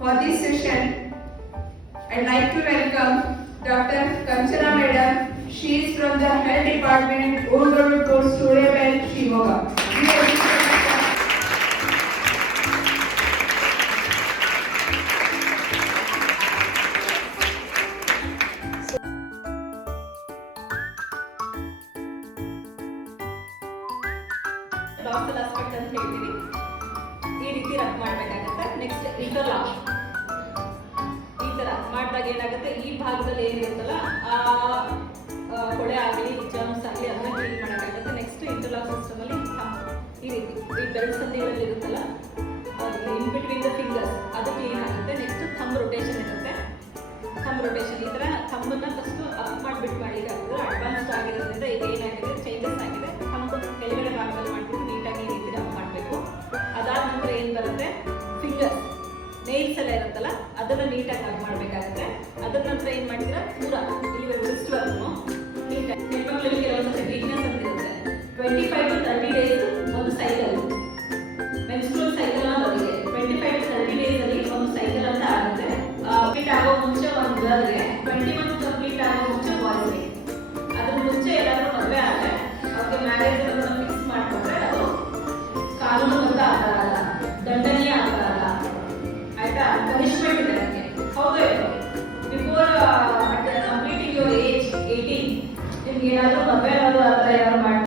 For this session, I'd like to welcome Dr. Kanchana Madam. She is from the Health Department, Old Road Post, Surabel, Shivaga. Dorsal aspect ಅಂತ ಹೇಳ್ತೀವಿ. ಈ ರೀತಿ rub ಮಾಡಬೇಕಾಗುತ್ತೆ. Next interlock ಈ ತರ ಮಾಡಿದಾಗ ಏನಾಗುತ್ತೆ, ಈ ಭಾಗದಲ್ಲಿ ಏನಿರುತ್ತಲ್ಲ ಆ ಕೊಳೆ ಆಗಲಿ ಜರ್ಮ್ಸ್ ಆಗಲಿ ಅದನ್ನ ಕ್ಲೀನ್ ಮಾಡೋಕ್ಕಾಗುತ್ತೆ. ನೆಕ್ಸ್ಟ್ ಇಂಟರ್ಲಾಕ್ ಸಿಸ್ಟಮ್ ಅಲ್ಲಿ ಈ ರೀತಿ ಈ ಬೆರಳು ಸಂಧಿಗಳಲ್ಲಿ ಇರುತ್ತಲ್ಲ ಇನ್ ಬಿಟ್ವೀನ್ ದ ಫಿಂಗರ್ಸ್ ಅದು ಕ್ಲೀನ್ ಆಗುತ್ತೆ. ನೆಕ್ಸ್ಟ್ ಥಂಬ್ ರೊಟೇಷನ್ ಇರುತ್ತೆ. ಥಂಬ್ ರೊಟೇಷನ್ ಈ ತರ ಥಂಬನ್ನ ಫಸ್ಟ್ ಅಪ್ ಮಾಡಿಬಿಟ್ಟು ಮಾಡಲಿಕ್ಕಾಗ್ತದೆ. ಅಡ್ವಾನ್ಸ್ಡ್ ಆಗಿರೋದ್ರಿಂದ ಈಗ ಏನಾಗಿದೆ ಚೇಂಜಸ್ ಆಗಿದೆ. ಥಂಬ್ ಕೆಳಗಡೆ ಭಾಗದಲ್ಲಿ ಮಾಡ್ಬಿಟ್ಟು ನೀಟಾಗಿ ಈ ರೀತಿ ರಬ್ ಮಾಡಬೇಕು. ಅದಾದ ನಂತರ ಏನು ಬರುತ್ತೆ, ಫಿಂಗರ್ಸ್ ನೈಲ್ಸ್ ಎಲ್ಲ ಇರುತ್ತಲ್ಲ ಅದನ್ನ ನೀಟಾಗಿ ರಬ್ ಮಾಡಬೇಕಾಗುತ್ತೆ. ಅದರ ನಂತರ ಏನು ಮಾಡ್ತೀರಾ, ಪೂರ ಇಲ್ಲಿ ರಿಸ್ಟ್ ವರ್ಕ್ನು ನೀಟಾಗಿ ಹೆಣ್ಮಕ್ಳಿಗೆ ಕೆಲವೊಂದು ವೀಕ್ನೆಸ್ ಅಂತ ಇರುತ್ತೆ. 25 to 30 ಡೇಸ್ ಒಂದು cycle menstrual cycle ಅನ್ನೋದಿದೆ. 25 to 30 days ಅಲ್ಲಿ ಒಂದು ಸೈಕಲ್ ಅಂತ ಆಗುತ್ತೆ. ಕಂಪ್ಲೀಟ್ ಆಗೋ ಮುಂಚೆ ಒಂದು ಗರ್ಲ್ಗೆ, 21 ಕಂಪ್ಲೀಟ್ ಆಗೋ ಮುಂಚೆ ಬಾಯ್ಸ್ಗೆ. ಅದ್ರ ಮುಂಚೆ ಏನಾದರೂ ಮದುವೆ ಆದರೆ ಅವ್ರಿಗೆ ಮ್ಯಾರೇಜ್ ಅನ್ನು ಫಿಕ್ಸ್ ಮಾಡಿಕೊಂಡ್ರೆ ಅದು ಕಾನೂನುಬದ್ಧ ಅಪರಾಧ, ದಂಡನೀಯ ಅಪರಾಧ. ಆಯ್ತಾ, ಪನಿಷ್ಮೆಂಟ್ ಇದೆ ಅದಕ್ಕೆ. ಹೌದು, ಬಿಫೋರ್ ಕಂಪ್ಲೀಟಿಂಗ್ ಯುವರ್ ಏಜ್ 18 ನಿಮ್ಗೆ ಏನಾದರೂ ಮದುವೆ